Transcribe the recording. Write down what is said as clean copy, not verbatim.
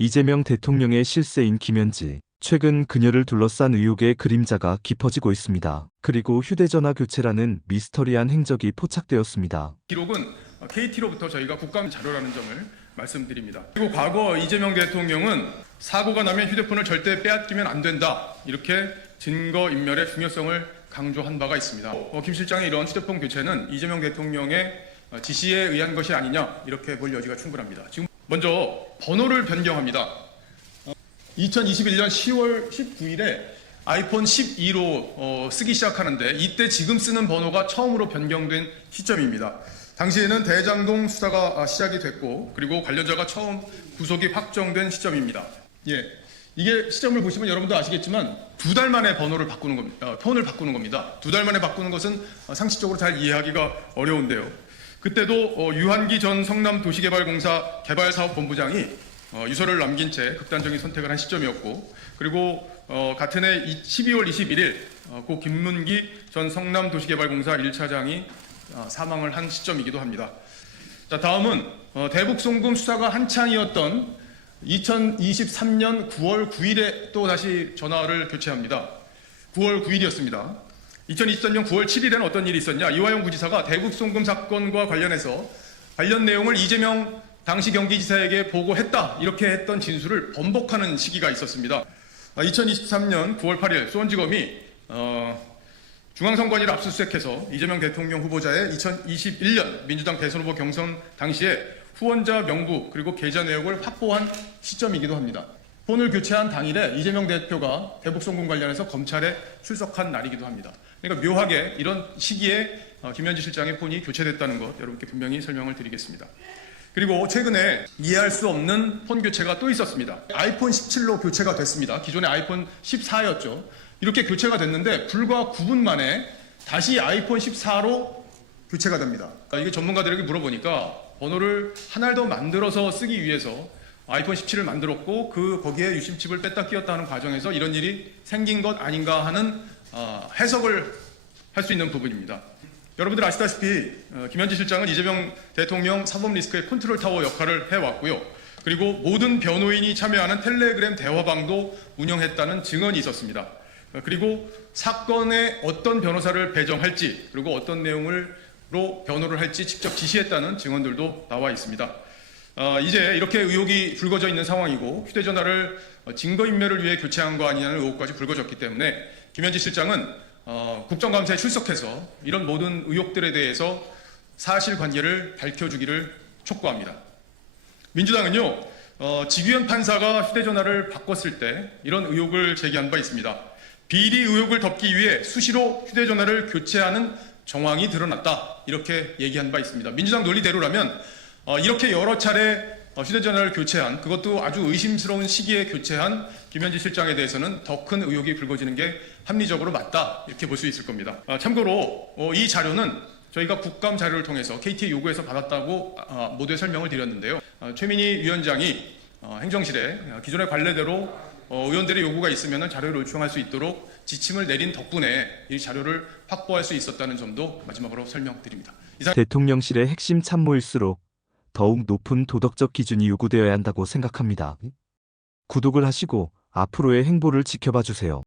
이재명 대통령의 실세인 김현지. 최근 그녀를 둘러싼 의혹의 그림자가 깊어지고 있습니다. 그리고 휴대전화 교체라는 미스터리한 행적이 포착되었습니다. 기록은 KT로부터 저희가 국감 자료라는 점을 말씀드립니다. 그리고 과거 이재명 대통령은 사고가 나면 휴대폰을 절대 빼앗기면 안 된다, 이렇게 증거인멸의 중요성을 강조한 바가 있습니다. 김 실장의 이런 휴대폰 교체는 이재명 대통령의 지시에 의한 것이 아니냐, 이렇게 볼 여지가 충분합니다. 지금 먼저 번호를 변경합니다. 2021년 10월 19일에 아이폰 12로 쓰기 시작하는데, 이때 지금 쓰는 번호가 처음으로 변경된 시점입니다. 당시에는 대장동 수사가 시작이 됐고, 그리고 관련자가 처음 구속이 확정된 시점입니다. 이게 시점을 보시면 여러분도 아시겠지만 2달 만에 번호를 바꾸는 겁니다. 폰을 바꾸는 겁니다. 2달 만에 바꾸는 것은 상식적으로 잘 이해하기가 어려운데요. 그때도 유한기 전 성남도시개발공사 개발사업본부장이 유서를 남긴 채 극단적인 선택을 한 시점이었고, 그리고 같은 해 12월 21일 고 김문기 전 성남도시개발공사 1차장이 사망을 한 시점이기도 합니다. 자, 다음은 대북송금 수사가 한창이었던 2023년 9월 9일에 또 다시 전화를 교체합니다. 9월 9일이었습니다. 2023년 9월 7일에는 어떤 일이 있었냐? 이화영 부지사가 대북송금 사건과 관련해서 관련 내용을 이재명 당시 경기지사에게 보고했다, 이렇게 했던 진술을 번복하는 시기가 있었습니다. 2023년 9월 8일 수원지검이 중앙선관위를 압수수색해서 이재명 대통령 후보자의 2021년 민주당 대선 후보 경선 당시에 후원자 명부 그리고 계좌 내역을 확보한 시점이기도 합니다. 폰을 교체한 당일에 이재명 대표가 대북송금 관련해서 검찰에 출석한 날이기도 합니다. 그러니까 묘하게 이런 시기에 김현지 실장의 폰이 교체됐다는 것, 여러분께 분명히 설명을 드리겠습니다. 그리고 최근에 이해할 수 없는 폰 교체가 또 있었습니다. 아이폰 17로 교체가 됐습니다. 기존의 아이폰 14였죠. 이렇게 교체가 됐는데 불과 9분 만에 다시 아이폰 14로 교체가 됩니다. 이게 전문가들에게 물어보니까 번호를 하나를 더 만들어서 쓰기 위해서 아이폰 17을 만들었고, 거기에 유심칩을 뺐다 끼웠다 하는 과정에서 이런 일이 생긴 것 아닌가 하는 해석을 할 수 있는 부분입니다. 여러분들 아시다시피 김현지 실장은 이재명 대통령 사법 리스크의 컨트롤 타워 역할을 해왔고요. 그리고 모든 변호인이 참여하는 텔레그램 대화방도 운영했다는 증언이 있었습니다. 그리고 사건에 어떤 변호사를 배정할지, 그리고 어떤 내용으로 변호를 할지 직접 지시했다는 증언들도 나와 있습니다. 이제 이렇게 의혹이 불거져 있는 상황이고, 휴대전화를 증거인멸을 위해 교체한 거 아니냐는 의혹까지 불거졌기 때문에 김현지 실장은 국정감사에 출석해서 이런 모든 의혹들에 대해서 사실관계를 밝혀주기를 촉구합니다. 민주당은요, 지규현 판사가 휴대전화를 바꿨을 때 이런 의혹을 제기한 바 있습니다. 비리 의혹을 덮기 위해 수시로 휴대전화를 교체하는 정황이 드러났다, 이렇게 얘기한 바 있습니다. 민주당 논리대로라면 이렇게 여러 차례 휴대전화를 교체한, 그것도 아주 의심스러운 시기에 교체한 김현지 실장에 대해서는 더 큰 의혹이 불거지는 게 합리적으로 맞다, 이렇게 볼 수 있을 겁니다. 참고로 이 자료는 저희가 국감 자료를 통해서 KT의 요구에서 받았다고 모두에 설명을 드렸는데요. 최민희 위원장이 행정실에 기존의 관례대로 의원들의 요구가 있으면 자료를 요청할 수 있도록 지침을 내린 덕분에 이 자료를 확보할 수 있었다는 점도 마지막으로 설명드립니다. 대통령실의 핵심 참모일수록 더욱 높은 도덕적 기준이 요구되어야 한다고 생각합니다. 구독을 하시고 앞으로의 행보를 지켜봐 주세요.